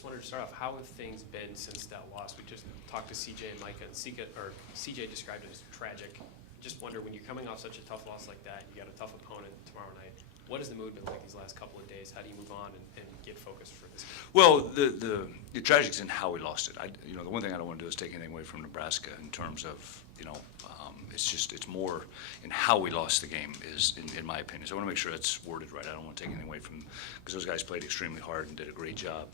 just wanted to start off, how have things been since that loss? We just talked to CJ and Micah, and CJ described it as tragic. Just wonder, when you're coming off such a tough loss like that, you got a tough opponent tomorrow night, what has the mood been like these last couple of days? How do you move on and get focused for this game? Well, the tragic's in how we lost it. The one thing I don't want to do is take anything away from Nebraska in terms of, it's more in how we lost the game is, in my opinion. So I want to make sure that's worded right. I don't want to take anything away from, because those guys played extremely hard and did a great job.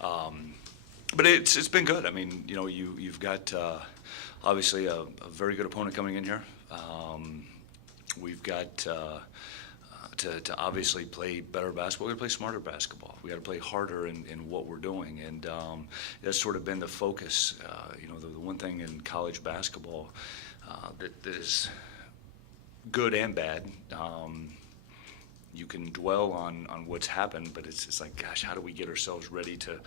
But it's been good. I mean, you've got obviously a very good opponent coming in here. We've got to obviously play better basketball. We've got to play smarter basketball. We got to play harder in what we're doing, and that's sort of been the focus. The one thing in college basketball that is good and bad. You can dwell on what's happened, but it's like, gosh, how do we get ourselves ready to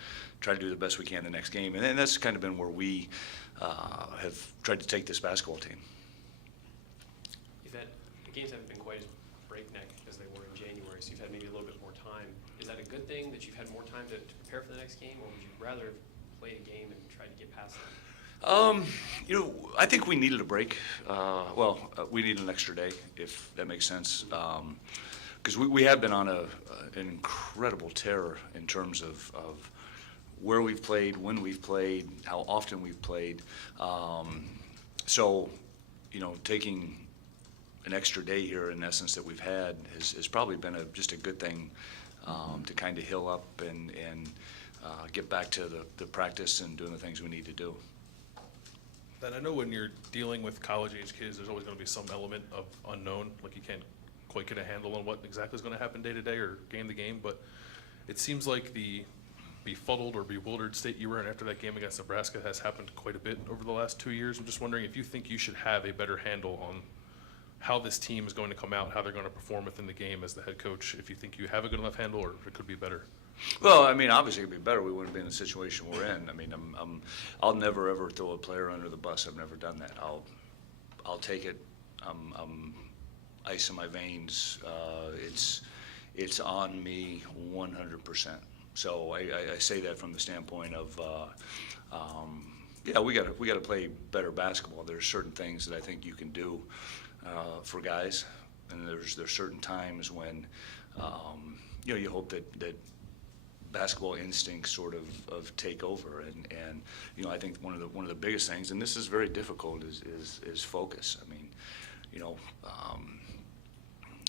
try to do the best we can the next game? And that's kind of been where we have tried to take this basketball team. The games haven't been quite as breakneck as they were in January, so you've had maybe a little bit more time. Is that a good thing that you've had more time to prepare for the next game, or would you rather have played a game and tried to get past that? I think we needed a break. We needed an extra day, if that makes sense. Because we have been on an incredible tear in terms of where we've played, when we've played, how often we've played. Taking an extra day here, in essence, that we've had has probably been just a good thing to kind of heal up and get back to the practice and doing the things we need to do. And I know when you're dealing with college-age kids, there's always going to be some element of unknown, like you can't quite get a handle on what exactly is going to happen day to day or game to game, but it seems like the befuddled or bewildered state you were in after that game against Nebraska has happened quite a bit over the last 2 years. I'm just wondering if you think you should have a better handle on how this team is going to come out, how they're going to perform within the game as the head coach, if you think you have a good enough handle or if it could be better. Well, I mean, obviously it'd be better. We wouldn't be in the situation we're in. I mean, I'll never ever throw a player under the bus. I've never done that. I'll take it. I'm ice in my veins. It's on me 100%. So I say that from the standpoint of, we got to play better basketball. There's certain things that I think you can do for guys, and there's certain times when you hope that basketball instincts sort of take over, and I think one of the biggest things, and this is very difficult, is focus. I mean,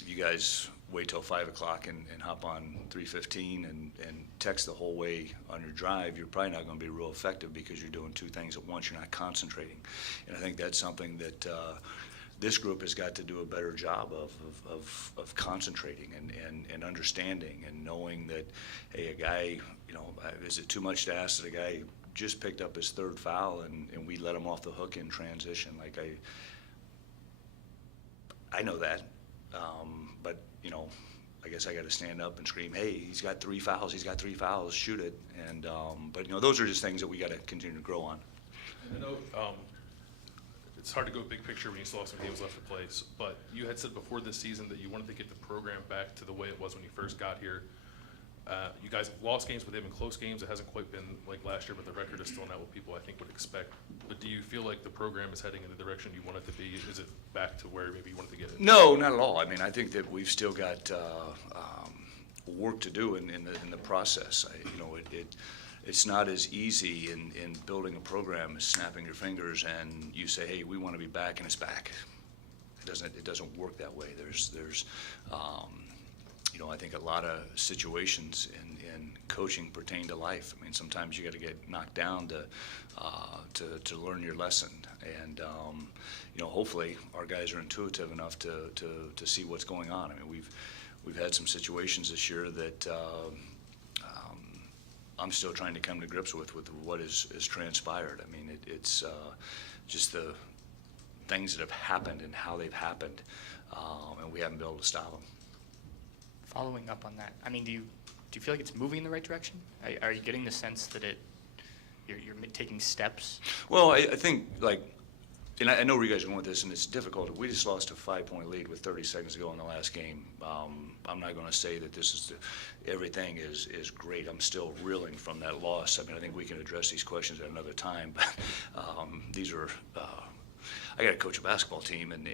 if you guys wait till 5 o'clock and hop on 3:15 and text the whole way on your drive, you're probably not going to be real effective because you're doing two things at once. You're not concentrating, and I think that's something that this group has got to do a better job of concentrating and understanding and knowing that, hey, a guy, is it too much to ask that a guy just picked up his third foul and we let him off the hook in transition? Like, I know that, but I guess I got to stand up and scream, hey, he's got 3 fouls, shoot it. And but those are just things that we got to continue to grow on. And I know it's hard to go big picture when you still have some games left to play, but you had said before this season that you wanted to get the program back to the way it was when you first got here. You guys have lost games, but they've been close games. It hasn't quite been like last year, but the record is still not what people, I think, would expect. But do you feel like the program is heading in the direction you want it to be? Is it back to where maybe you wanted to get it? No, not at all. I mean, I think that we've still got work to do in the process. It's not as easy in building a program as snapping your fingers and you say, hey, we want to be back, and it's back. It doesn't work that way. There's I think a lot of situations in coaching pertain to life. I mean, sometimes you got to get knocked down to learn your lesson, and hopefully our guys are intuitive enough to see what's going on. I mean, we've had some situations this year that I'm still trying to come to grips with what is transpired. I mean, it's just the things that have happened and how they've happened, and we haven't been able to stop them. Following up on that, I mean, do you feel like it's moving in the right direction? Are you getting the sense that you're taking steps? Well, I think, like, and I know where you guys are going with this, and it's difficult. We just lost a 5-point lead with 30 seconds to go in the last game. I'm not going to say that this is everything is great. I'm still reeling from that loss. I mean, I think we can address these questions at another time, but these are. I got to coach a basketball team, and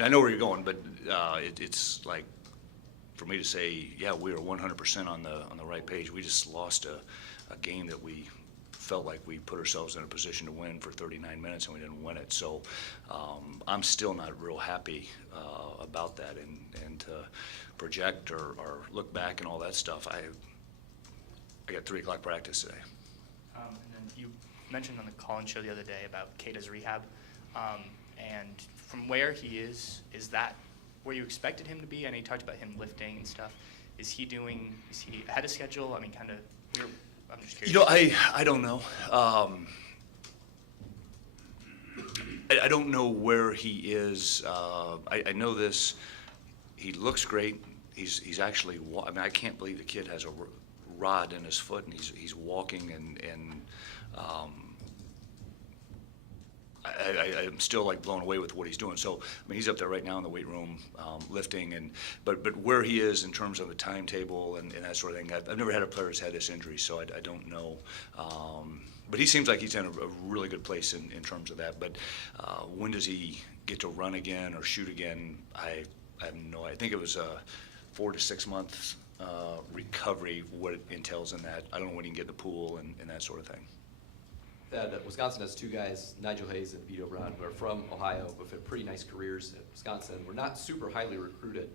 I know where you're going, but it's like for me to say, yeah, we are 100% on the right page. We just lost a game that we felt like we put ourselves in a position to win for 39 minutes, and we didn't win it. So I'm still not real happy about that, and to project or look back and all that stuff. I got 3 o'clock practice today. And then you mentioned on the call-in show the other day about Quintas rehab, and from where he is that where you expected him to be? I know you talked about him lifting and stuff. Is he ahead of schedule? I mean, kind of. I'm just curious. You know, I don't know. I don't know where he is. I know this. He looks great. He's actually. I mean, I can't believe the kid has a rod in his foot and he's walking and. I'm still like blown away with what he's doing. So I mean, he's up there right now in the weight room lifting, but where he is in terms of the timetable and that sort of thing. I've never had a player that's had this injury, so I don't know. But he seems like he's in a really good place in terms of that. But when does he get to run again or shoot again? I have no idea. I think it was 4 to 6 months recovery, what it entails in that. I don't know when he can get in the pool and that sort of thing. That Wisconsin has 2 guys, Nigel Hayes and Vito Braun, who are from Ohio, but had pretty nice careers at Wisconsin. We're not super highly recruited.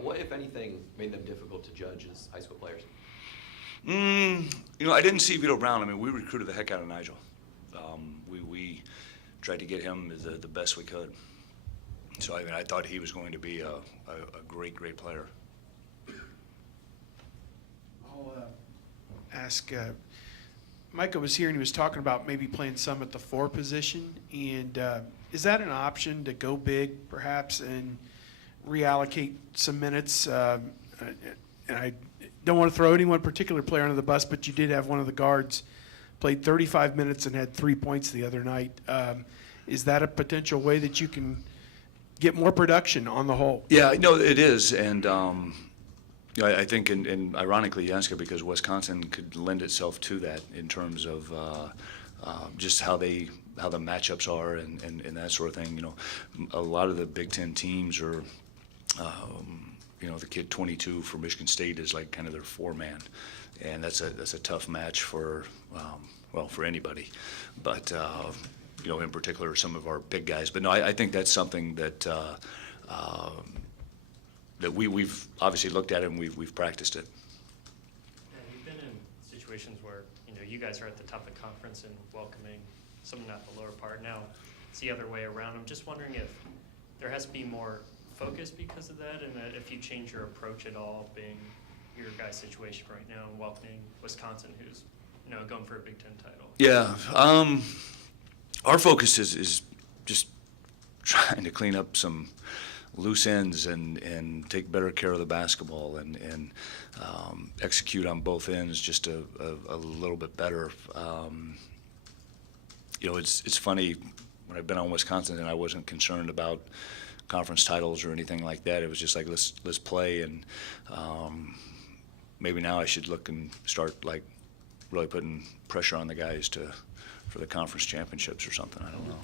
What, if anything, made them difficult to judge as high school players? You know, I didn't see Vito Brown. I mean, we recruited the heck out of Nigel. We tried to get him the best we could. So, I mean, I thought he was going to be a great player. I'll ask. Micah was here and he was talking about maybe playing some at the 4 position. And is that an option to go big, perhaps, and reallocate some minutes? And I don't want to throw any one particular player under the bus, but you did have one of the guards played 35 minutes and had 3 points the other night. Is that a potential way that you can get more production on the whole? Yeah, no, it is. And you know, I think, and ironically, you ask it because Wisconsin could lend itself to that in terms of just how the matchups are and that sort of thing. You know, a lot of the Big Ten teams are, you know, the kid 22 for Michigan State is like kind of their 4-man, and that's a tough match for well, for anybody, but you know, in particular some of our big guys. But no, I think that's something that. That we've obviously looked at it and we've practiced it. Yeah, you've been in situations where, you know, you guys are at the top of the conference and welcoming someone at the lower part. Now it's the other way around. I'm just wondering if there has to be more focus because of that, and that if you change your approach at all, being your guys' situation right now and welcoming Wisconsin, who's, you know, going for a Big Ten title. Yeah, our focus is just trying to clean up some loose ends and take better care of the basketball and execute on both ends just a little bit better. You know, it's funny, when I've been on Wisconsin and I wasn't concerned about conference titles or anything like that. It was just like, let's play, and maybe now I should look and start like really putting pressure on the guys for the conference championships or something. I don't know.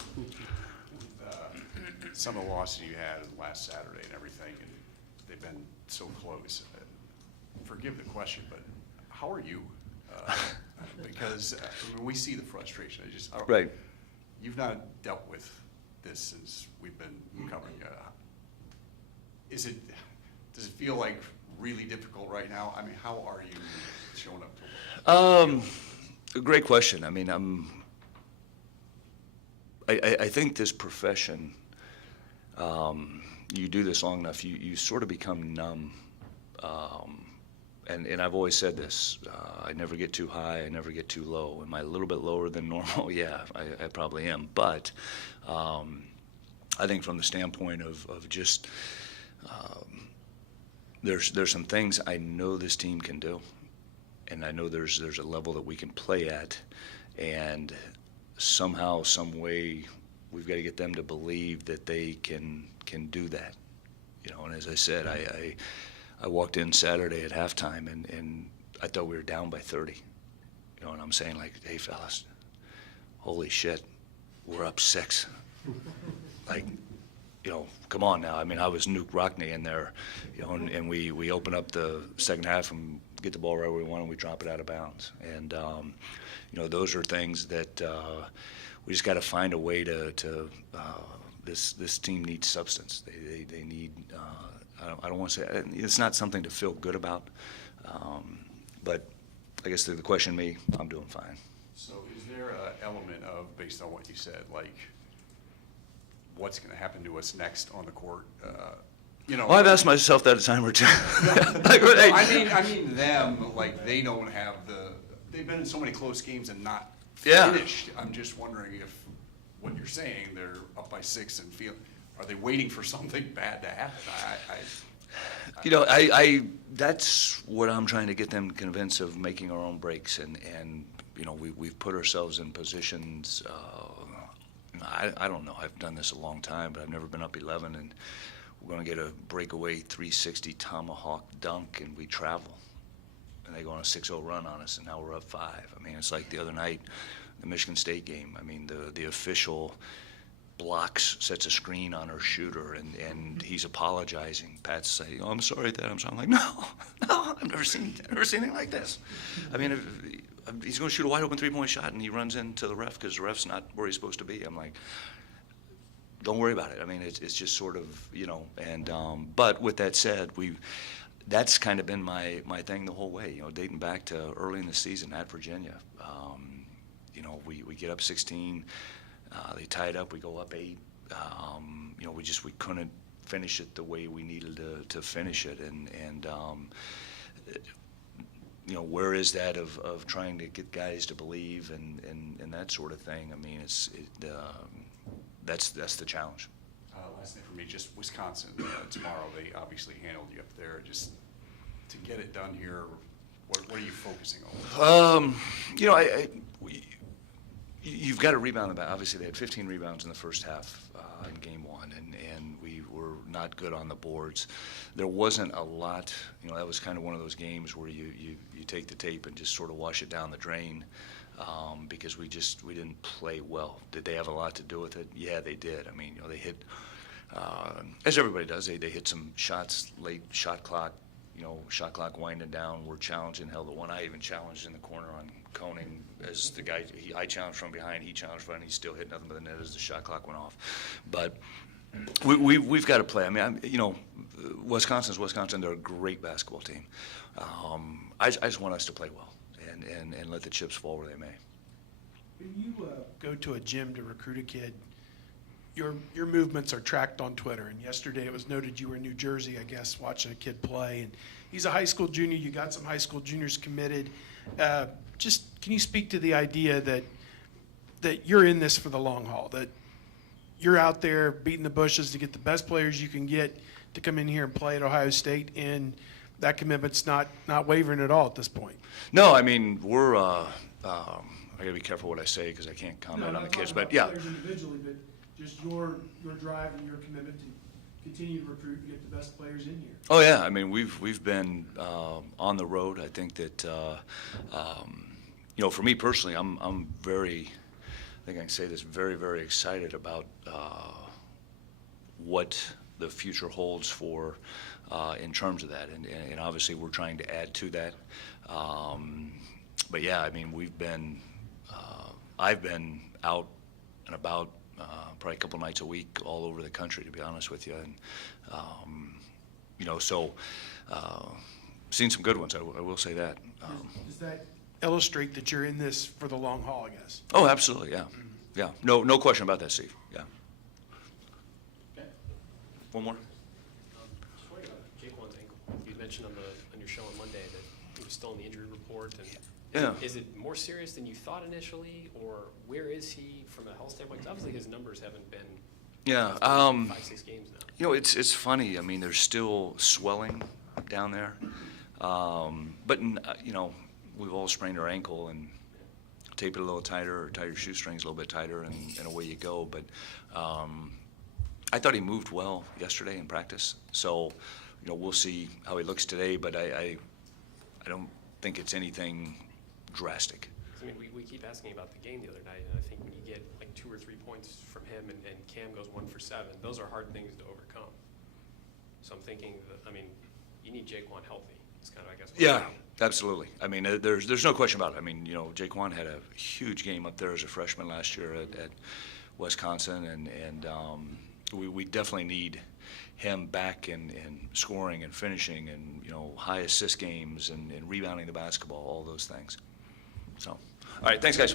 Some of the losses you had last Saturday and everything, and they've been so close. Forgive the question, but how are you? Because I mean, we see the frustration. I don't, Right. You've not dealt with this since we've been covering. Does it feel like really difficult right now? I mean, how are you showing up to work? A great question. I mean, I think this profession. You do this long enough, you sort of become numb. And I've always said this, I never get too high, I never get too low. Am I a little bit lower than normal? Yeah, I probably am. But I think from the standpoint of just, there's some things I know this team can do. And I know there's a level that we can play at. And somehow, some way, we've got to get them to believe that they can do that. You know, and as I said, I walked in Saturday at halftime, and I thought we were down by 30. You know, and I'm saying, like, hey, fellas, holy shit, we're up 6. Like, you know, come on now. I mean, I was Nuke Rockney in there, you know, and we open up the second half and get the ball right where we want, and we drop it out of bounds. And, you know, those are things that we just got to find a way to this team needs substance. They need, I don't want to say, it's not something to feel good about, but I guess the question me, I'm doing fine. So is there an element of, based on what you said, like what's going to happen to us next on the court? You know, Well, I've asked myself that a time or two. Like, no, hey, I mean them, like they don't have they've been in so many close games and not Yeah. finished. I'm just wondering if what you're saying, they're up by 6 and are they waiting for something bad to happen? You know, I that's what I'm trying to get them convinced of, making our own breaks, and you know, we've put ourselves in positions. I don't know. I've done this a long time, but I've never been up 11, and we're going to get a breakaway 360 tomahawk dunk, and we travel, and they go on a 6-0 run on us, and now we're up 5. I mean, it's like the other night, the Michigan State game. I mean, the official blocks, sets a screen on our shooter, and he's apologizing. Pat's saying, "Oh, I'm sorry that I'm like, no, I've never seen anything like this." I mean, if he's going to shoot a wide open 3-point shot, and he runs into the ref because the ref's not where he's supposed to be. I'm like, don't worry about it. I mean, it's just sort of, you know. And but with that said, that's kind of been my thing the whole way. You know, dating back to early in the season at Virginia. You know, we get up 16. They tie it up. We go up 8. You know, we couldn't finish it the way we needed to finish it. And you know, where is that of trying to get guys to believe and that sort of thing? I mean, that's the challenge. Last thing for me, just Wisconsin tomorrow. They obviously handled you up there. Just to get it done here, what are you focusing on? You know, you've got to rebound them. Obviously, they had 15 rebounds in the first half in game 1, and we were not good on the boards. There wasn't a lot. You know, that was kind of one of those games where you take the tape and just sort of wash it down the drain, because we didn't play well. Did they have a lot to do with it? Yeah, they did. I mean, you know, they hit, as everybody does, they hit some shots late, shot clock winding down. We're challenging. Hell, the one I even challenged in the corner on Koning as the guy, I challenged from behind, he challenged from behind, he still hit nothing but the net as the shot clock went off. But we've got to play. I mean, you know, Wisconsin's Wisconsin. They're a great basketball team. I just want us to play well and let the chips fall where they may. When you go to a gym to recruit a kid, your movements are tracked on Twitter. And yesterday it was noted you were in New Jersey, I guess, watching a kid play. And he's a high school junior. You got some high school juniors committed. Just can you speak to the idea that you're in this for the long haul, that you're out there beating the bushes to get the best players you can get to come in here and play at Ohio State, and that commitment's not wavering at all at this point? No, I mean, we're I got to be careful what I say because I can't comment on the kids. But yeah. Players individually, but just your drive and your commitment to continue to recruit and get the best players in here. Oh yeah, I mean we've been on the road. I think that you know, for me personally, I'm very, I think I can say this, very, very excited about what the future holds for in terms of that, and obviously we're trying to add to that. But yeah, I mean I've been out and about probably a couple nights a week all over the country, to be honest with you, and you know, so seen some good ones. I will say that. Does that illustrate that you're in this for the long haul, I guess? Oh, absolutely, yeah, yeah. No question about that, Steve. Yeah. Okay. One more. Just wondering about Jaquan's ankle. You mentioned on your show on Monday that he was still in the injury report. And Yeah. Is it more serious than you thought initially, or where is he from a health standpoint? 'Cause obviously his numbers haven't been. Yeah. 5-6 games now. You know, it's funny. I mean, there's still swelling down there, but you know, we've all sprained our ankle, and tape it a little tighter or tie your shoestrings a little bit tighter, and away you go. But I thought he moved well yesterday in practice. So, you know, we'll see how he looks today, but I don't think it's anything drastic. I mean, we keep asking about the game the other night, and I think when you get like 2 or 3 points from him and Cam goes 1 for 7, those are hard things to overcome. So I'm thinking that, I mean, you need JaeSean healthy. It's kind of, I guess. what Yeah, I'm- absolutely. I mean, there's no question about it. I mean, you know, JaeSean had a huge game up there as a freshman last year at Wisconsin, and we definitely need him back in scoring and finishing and, you know, high assist games and rebounding the basketball, all those things. So, all right, thanks, guys.